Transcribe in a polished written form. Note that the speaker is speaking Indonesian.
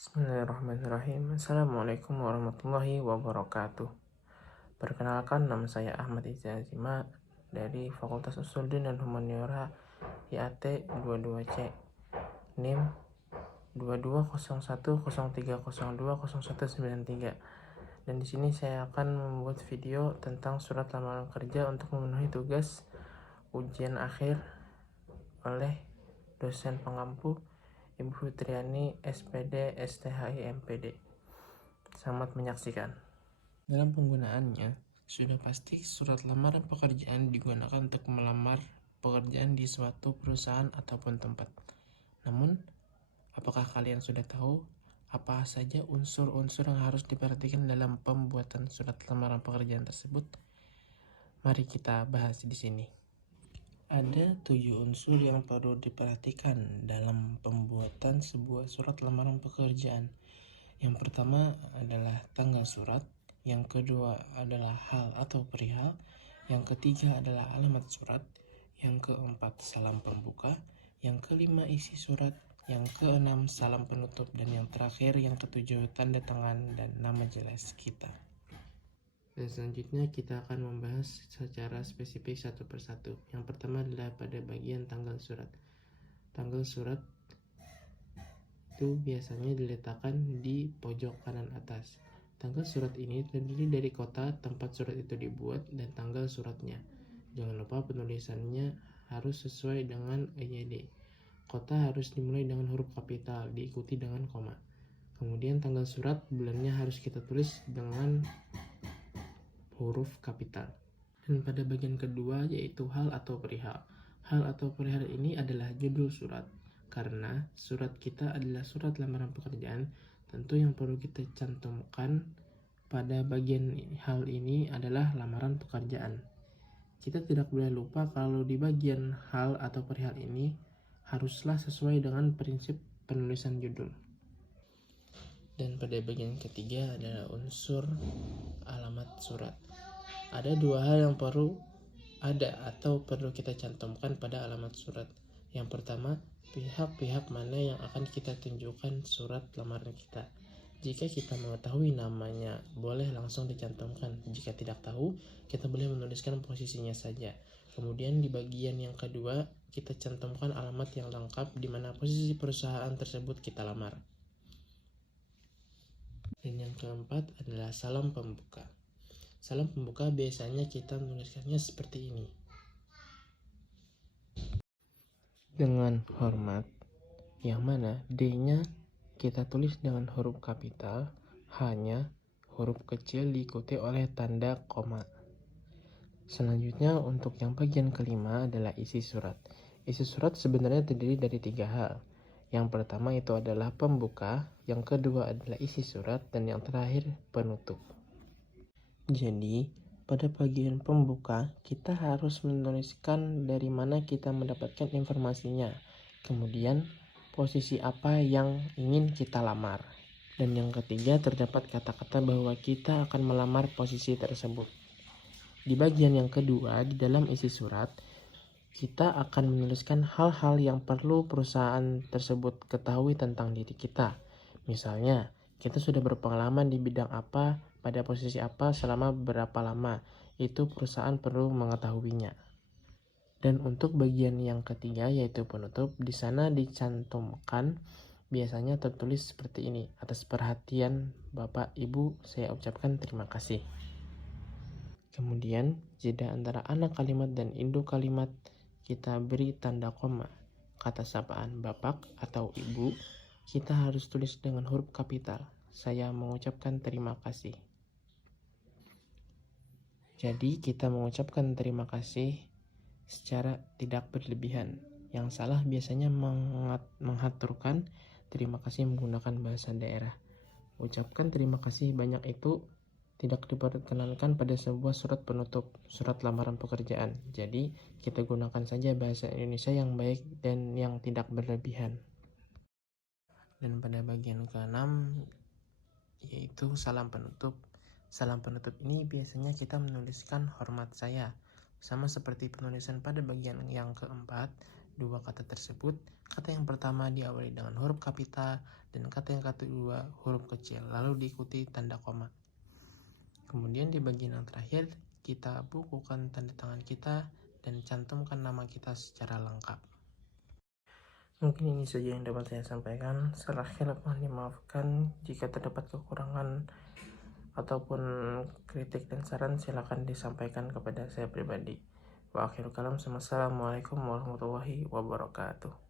Bismillahirrahmanirrahim. Assalamualaikum warahmatullahi wabarakatuh. Perkenalkan, nama saya Ahmad Izan Zima dari Fakultas Usuluddin dan Humaniora IAT 22C, NIM 220103020193. Dan di sini saya akan membuat video tentang surat lamaran kerja untuk memenuhi tugas ujian akhir oleh dosen pengampu Ibu Fitriani, SPD, STHI, MPD. Selamat menyaksikan. Dalam penggunaannya, sudah pasti surat lamaran pekerjaan digunakan untuk melamar pekerjaan di suatu perusahaan ataupun tempat. Namun, apakah kalian sudah tahu apa saja unsur-unsur yang harus diperhatikan dalam pembuatan surat lamaran pekerjaan tersebut? Mari kita bahas di sini. Ada 7 unsur yang perlu diperhatikan dalam pembuatan sebuah surat lamaran pekerjaan. Yang pertama adalah tanggal surat, yang kedua adalah hal atau perihal, yang ketiga adalah alamat surat, yang keempat salam pembuka, yang kelima isi surat, yang keenam salam penutup, dan yang terakhir yang ketujuh tanda tangan dan nama jelas kita. Dan selanjutnya kita akan membahas secara spesifik satu persatu. Yang pertama adalah pada bagian tanggal surat. Tanggal surat itu biasanya diletakkan di pojok kanan atas. Tanggal surat ini terdiri dari kota tempat surat itu dibuat dan tanggal suratnya. Jangan lupa penulisannya harus sesuai dengan EYD. Kota harus dimulai dengan huruf kapital, diikuti dengan koma. Kemudian tanggal surat bulannya harus kita tulis dengan huruf kapital. Dan pada bagian kedua yaitu hal atau perihal. Hal atau perihal ini adalah judul surat. Karena surat kita adalah surat lamaran pekerjaan, tentu yang perlu kita cantumkan pada bagian hal ini adalah lamaran pekerjaan. Kita tidak boleh lupa kalau di bagian hal atau perihal ini haruslah sesuai dengan prinsip penulisan judul. Dan pada bagian ketiga adalah unsur alamat surat. Ada 2 hal yang perlu kita cantumkan pada alamat surat. Yang pertama, pihak-pihak mana yang akan kita tunjukkan surat lamaran kita. Jika kita mengetahui namanya, boleh langsung dicantumkan. Jika tidak tahu, kita boleh menuliskan posisinya saja. Kemudian di bagian yang kedua, kita cantumkan alamat yang lengkap di mana posisi perusahaan tersebut kita lamar. Dan yang keempat adalah salam pembuka. Salam pembuka biasanya kita menuliskannya seperti ini. Dengan hormat, yang mana D-nya kita tulis dengan huruf kapital, H-nya huruf kecil diikuti oleh tanda koma. Selanjutnya untuk yang bagian kelima adalah isi surat. Isi surat sebenarnya terdiri dari 3 hal. Yang pertama itu adalah pembuka, yang kedua adalah isi surat, dan yang terakhir penutup. Jadi, pada bagian pembuka, kita harus menuliskan dari mana kita mendapatkan informasinya. Kemudian, posisi apa yang ingin kita lamar. Dan yang ketiga, terdapat kata-kata bahwa kita akan melamar posisi tersebut. Di bagian yang kedua, di dalam isi surat, kita akan menuliskan hal-hal yang perlu perusahaan tersebut ketahui tentang diri kita. Misalnya, kita sudah berpengalaman di bidang apa, pada posisi apa, selama berapa lama. Itu perusahaan perlu mengetahuinya. Dan untuk bagian yang ketiga yaitu penutup, di sana dicantumkan biasanya tertulis seperti ini. Atas perhatian Bapak Ibu, saya ucapkan terima kasih. Kemudian, jeda antara anak kalimat dan induk kalimat kita beri tanda koma. Kata sapaan Bapak atau Ibu, kita harus tulis dengan huruf kapital. Saya mengucapkan terima kasih. Jadi kita mengucapkan terima kasih secara tidak berlebihan. Yang salah biasanya menghaturkan terima kasih menggunakan bahasa daerah. Ucapkan terima kasih banyak itu tidak diperkenankan pada sebuah surat penutup, surat lamaran pekerjaan. Jadi kita gunakan saja bahasa Indonesia yang baik dan yang tidak berlebihan. Dan pada bagian ke-6 yaitu salam penutup. Salam penutup ini biasanya kita menuliskan hormat saya. Sama seperti penulisan pada bagian yang keempat, dua kata tersebut. Kata yang pertama diawali dengan huruf kapital dan kata yang kedua huruf kecil, lalu diikuti tanda koma. Kemudian di bagian yang terakhir, kita bukukan tanda tangan kita dan cantumkan nama kita secara lengkap. Mungkin ini saja yang dapat saya sampaikan. Salah khilaf mohon dimaafkan. Jika terdapat kekurangan ataupun kritik dan saran, silakan disampaikan kepada saya pribadi. Wa akhiru kalam, assalamualaikum warahmatullahi wabarakatuh.